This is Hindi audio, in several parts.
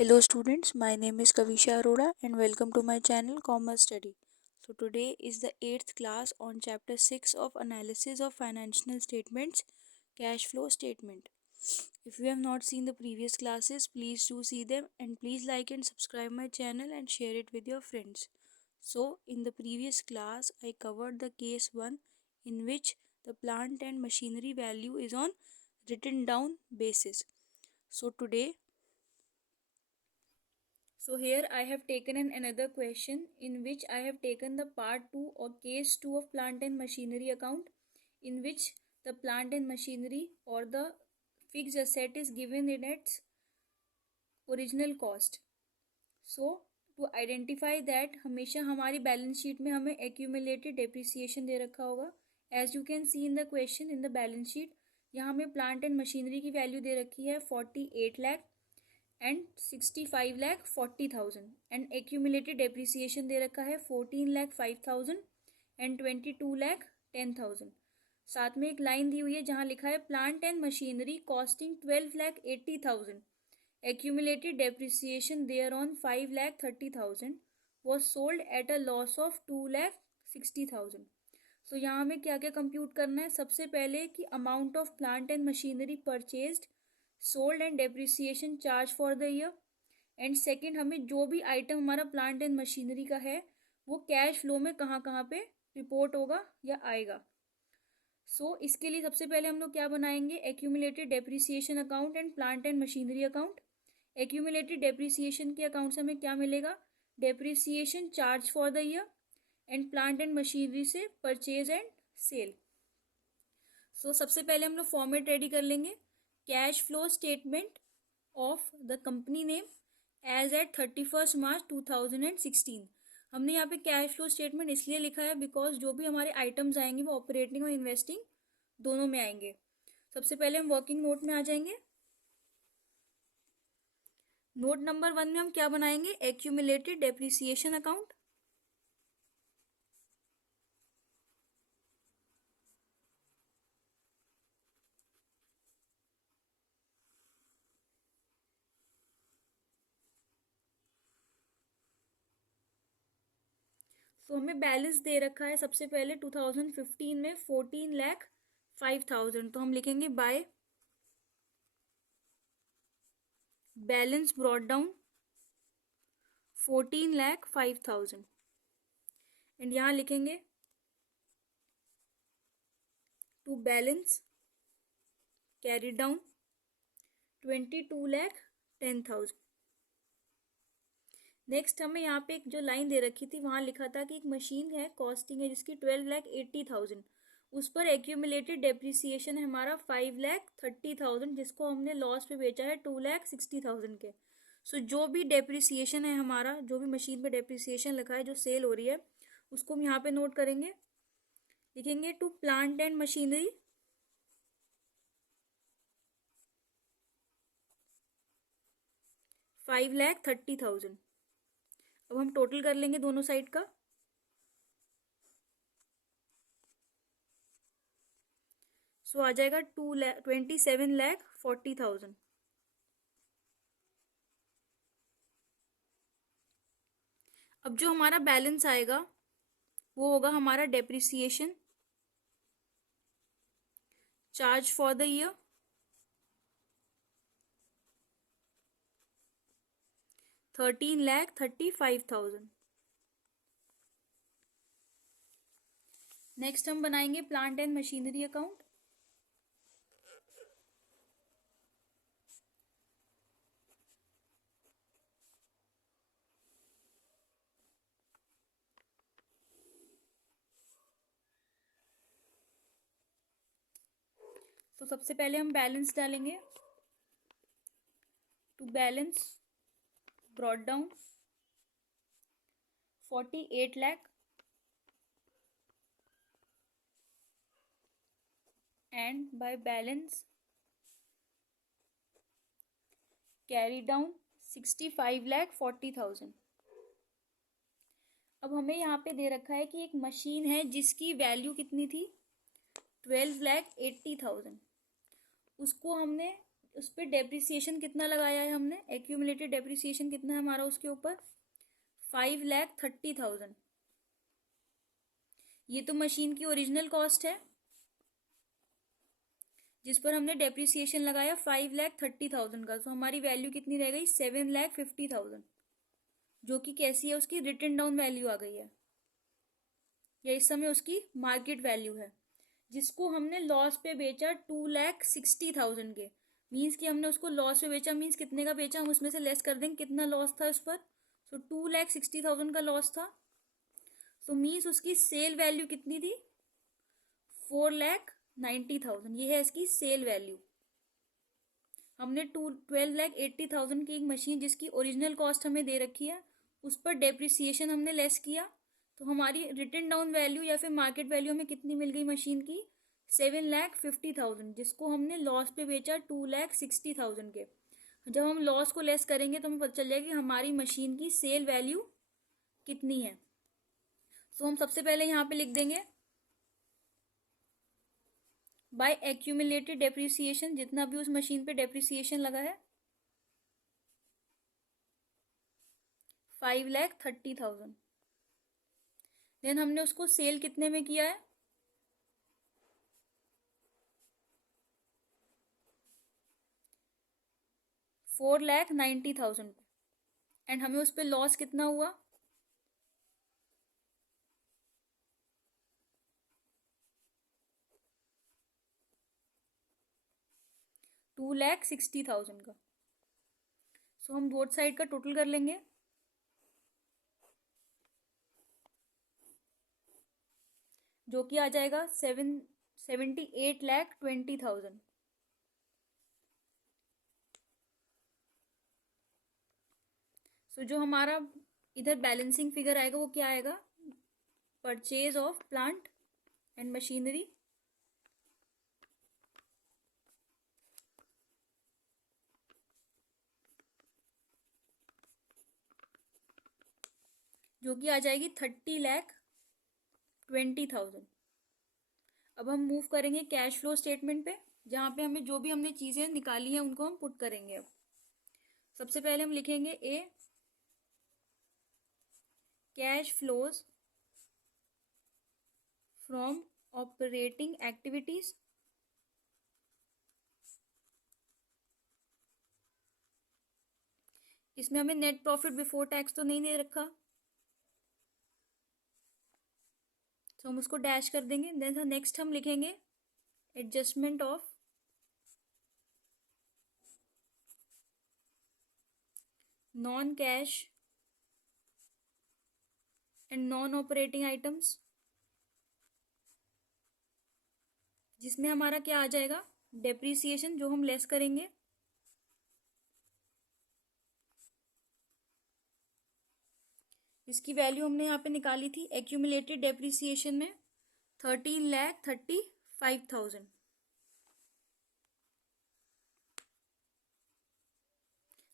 Hello students, my name is Kavisha Arora and welcome to my channel Commerce Study. So today is the 8th class on chapter 6 of Analysis of Financial Statements, Cash Flow Statement. If you have not seen the previous classes, please do see them and please like and subscribe my channel and share it with your friends. So in the previous class, I covered the case 1 in which the plant and machinery value is on written down basis. So here I have taken another question in which I have taken the part 2 or case 2 of plant and machinery account, in which the plant and machinery or the fixed asset is given in its original cost. So to identify that, हमेशा हमारी बैलेंस शीट में हमें एक्यूमुलेटेड डेप्रिसिएशन दे रखा होगा. As you can see in the question in the balance sheet, यहाँ हमें प्लांट एंड मशीनरी की वैल्यू दे रखी है 48 lakh and 65,40,000 and accumulated depreciation दे रखा है 14,05,000 एंड 22,10,000. साथ में एक लाइन दी हुई है जहां लिखा है plant and machinery costing 12,80,000, accumulated depreciation thereon 5,30,000 was sold at a loss of 2,60,000. सो यहाँ हमें क्या क्या कंप्यूट करना है. सबसे पहले कि amount of plant and machinery purchased, sold and depreciation charge for the year. And second, हमें जो भी आइटम हमारा प्लांट एंड मशीनरी का है वो कैश फ्लो में कहाँ कहाँ पे रिपोर्ट होगा या आएगा. सो इसके लिए सबसे पहले हम लोग क्या बनाएंगे, accumulated depreciation account and plant and machinery account. Accumulated depreciation के अकाउंट से हमें क्या मिलेगा, depreciation charge for the year, and plant and machinery से परचेज एंड सेल. सो सबसे पहले हम लोग फॉर्मेट रेडी कर लेंगे. Cash flow statement of the company name as at 31 March 2016. हमने यहाँ पे कैश फ्लो स्टेटमेंट इसलिए लिखा है बिकॉज जो भी हमारे आइटम्स आएंगे वो ऑपरेटिंग और इन्वेस्टिंग दोनों में आएंगे. सबसे पहले हम वर्किंग नोट में आ जाएंगे. नोट नंबर 1 में हम क्या बनाएंगे, एक्यूमुलेटेड डेप्रिसिएशन अकाउंट. तो हमें बैलेंस दे रखा है सबसे पहले 2015 में 14,05,000. तो हम लिखेंगे by balance brought down 14,05,000 and यहाँ लिखेंगे to balance carry down 22,10,000. Next हमें यहाँ पे एक जो लाइन दे रखी थी वहाँ लिखा था कि एक मशीन है कॉस्टिंग है जिसकी 12,80,000, उस पर एक्यूमुलेटेड डेप्रिसिएशन है हमारा 5,30,000 जिसको हमने लॉस पे बेचा है 2,60,000 के. सो जो भी डेप्रिसिएशन है हमारा, जो भी मशीन पे डेप्रिसिएशन लिखा है जो सेल हो रही है उसको हम यहाँ पे नोट करेंगे. लिखेंगे टू प्लांट एंड मशीनरी 5,30,000. अब हम टोटल कर लेंगे दोनों साइड का. सो आ जाएगा 27,40,000. अब जो हमारा बैलेंस आएगा वो होगा हमारा depreciation charge for the year 13,35,000. Next हम बनाएंगे प्लांट एंड मशीनरी अकाउंट. तो सबसे पहले हम बैलेंस डालेंगे. To balance brought down 48 lakh and by balance carry down 65,40,000. अब हमें यहाँ पे दे रखा है कि एक मशीन है जिसकी वैल्यू कितनी थी 12,80,000. उसको हमने उस पर डेप्रिसिएशन कितना लगाया है हमने, एक्यूमुलेटेड डेप्रिसिएशन कितना है हमारा उसके ऊपर, 5,30,000। ये तो मशीन की ओरिजिनल कॉस्ट है जिस पर हमने डेप्रिसिएशन लगाया 5,30,000 का। तो हमारी वैल्यू कितनी रह गई, 7,50,000, जो कि कैसी है, उसकी रिटन डाउन वैल्यू आ गई है, या इस समय उसकी मार्केट वैल्यू है, जिसको हमने लॉस पे बेचा 2,60,000 के। मीन्स कि हमने उसको लॉस पे बेचा, मीन्स कितने का बेचा, हम उसमें से लेस कर देंगे कितना लॉस था उस पर। तो 2,60,000 का लॉस था। तो मीन्स उसकी सेल वैल्यू कितनी थी, 4,90,000। ये है इसकी सेल वैल्यू। हमने 12,80,000 की एक मशीन जिसकी ओरिजिनल कॉस्ट हमें दे रखी है, उस पर डेप्रिसिएशन हमने लेस किया, तो हमारी रिटन डाउन वैल्यू या फिर मार्केट वैल्यू हमें कितनी मिल गई मशीन की, 7,50,000, जिसको हमने लॉस पे बेचा 2,60,000 के। जब हम लॉस को लेस करेंगे तो हमें पता चल जाएगा कि हमारी मशीन की सेल वैल्यू कितनी है। तो हम सबसे पहले यहाँ पे लिख देंगे बाय एक्यूमुलेटेड डेप्रिसिएशन, जितना भी उस मशीन पे डेप्रिसिएशन लगा है, 5,30,000। देन हमने उसको सेल कितने में किया है, 4,90,000। एंड हमें उस पर लॉस कितना हुआ, 2,60,000 का। सो हम बोथ साइड का टोटल कर लेंगे, जो कि आ जाएगा 78,20,000। सो जो हमारा इधर बैलेंसिंग फिगर आएगा वो क्या आएगा, purchase of plant and machinery जो कि आ जाएगी 30,20,000। अब हम मूव करेंगे कैश फ्लो स्टेटमेंट पे, जहाँ पे हमें जो भी हमने चीज़ें निकाली हैं उनको हम पुट करेंगे। अब सबसे पहले हम लिखेंगे A, cash flows from operating activities. इसमें हमें नेट प्रॉफिट बिफोर टैक्स तो नहीं दे रखा, तो हम उसको डैश कर देंगे। देन नेक्स्ट हम लिखेंगे adjustment of non cash and non operating items, जिसमें हमारा क्या आ जाएगा, डेप्रिसिएशन जो हम लेस करेंगे, इसकी वैल्यू हमने यहाँ पे निकाली थी एक्यूमुलेटेड डेप्रिसिएशन में 13,35,000।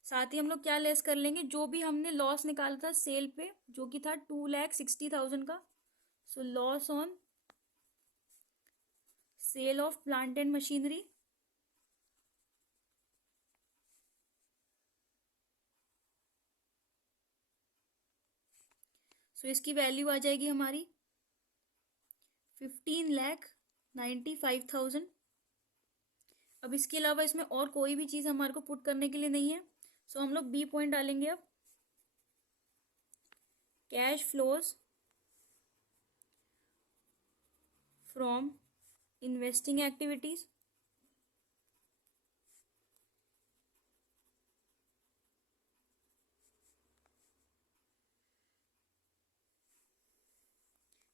साथ ही हम लोग क्या लेस कर लेंगे, जो भी हमने लॉस निकाला था सेल पे जो कि था 2,60,000 का। So loss on sale of plant and machinery, so इसकी वैल्यू आ जाएगी हमारी 15,95,000। अब इसके अलावा इसमें और कोई भी चीज़ हमारे को पुट करने के लिए नहीं है, सो हम लोग बी पॉइंट डालेंगे। अब cash flows from investing activities,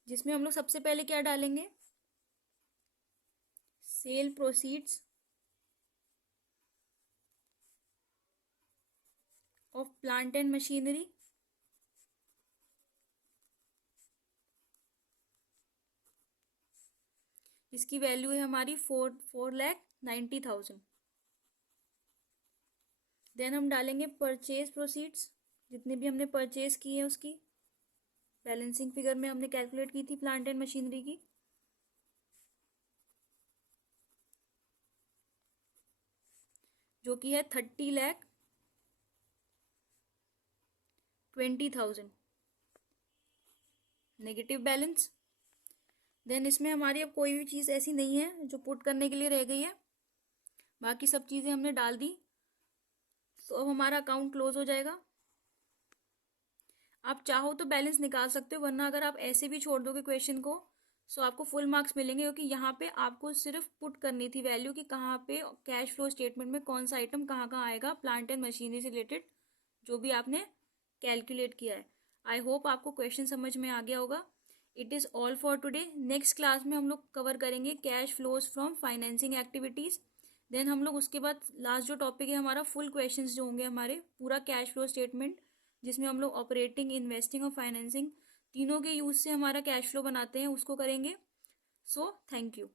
जिसमें हम लोग सबसे पहले क्या डालेंगे, sale proceeds of plant and machinery, इसकी वैल्यू है हमारी 4,90,000। देन हम डालेंगे परचेज प्रोसीड्स, जितने भी हमने परचेज किए हैं उसकी बैलेंसिंग फिगर में हमने कैलकुलेट की थी प्लांट एंड मशीनरी की। जो कि है 30,20,000 नेगेटिव बैलेंस। देन इसमें हमारी अब कोई भी चीज़ ऐसी नहीं है जो पुट करने के लिए रह गई है, बाकी सब चीज़ें हमने डाल दी। तो अब हमारा अकाउंट क्लोज हो जाएगा। आप चाहो तो बैलेंस निकाल सकते हो, वरना अगर आप ऐसे भी छोड़ दोगे क्वेश्चन को सो आपको फुल मार्क्स मिलेंगे, क्योंकि यहाँ पे आपको सिर्फ पुट करनी थी वैल्यू कि कहाँ पे कैश फ्लो स्टेटमेंट में कौन सा आइटम कहाँ कहाँ आएगा प्लांट एंड मशीनरी से रिलेटेड, जो भी आपने कैलकुलेट किया है। आई होप आपको क्वेश्चन समझ में आ गया होगा। It is all for today. Next class में हम लोग कवर करेंगे cash flows from financing activities. Then हम लोग उसके बाद लास्ट जो टॉपिक है हमारा फुल क्वेश्चंस जो होंगे हमारे पूरा कैश फ्लो स्टेटमेंट, जिसमें हम लोग ऑपरेटिंग, इन्वेस्टिंग और फाइनेंसिंग तीनों के यूज से हमारा कैश फ्लो बनाते हैं, उसको करेंगे। So thank you.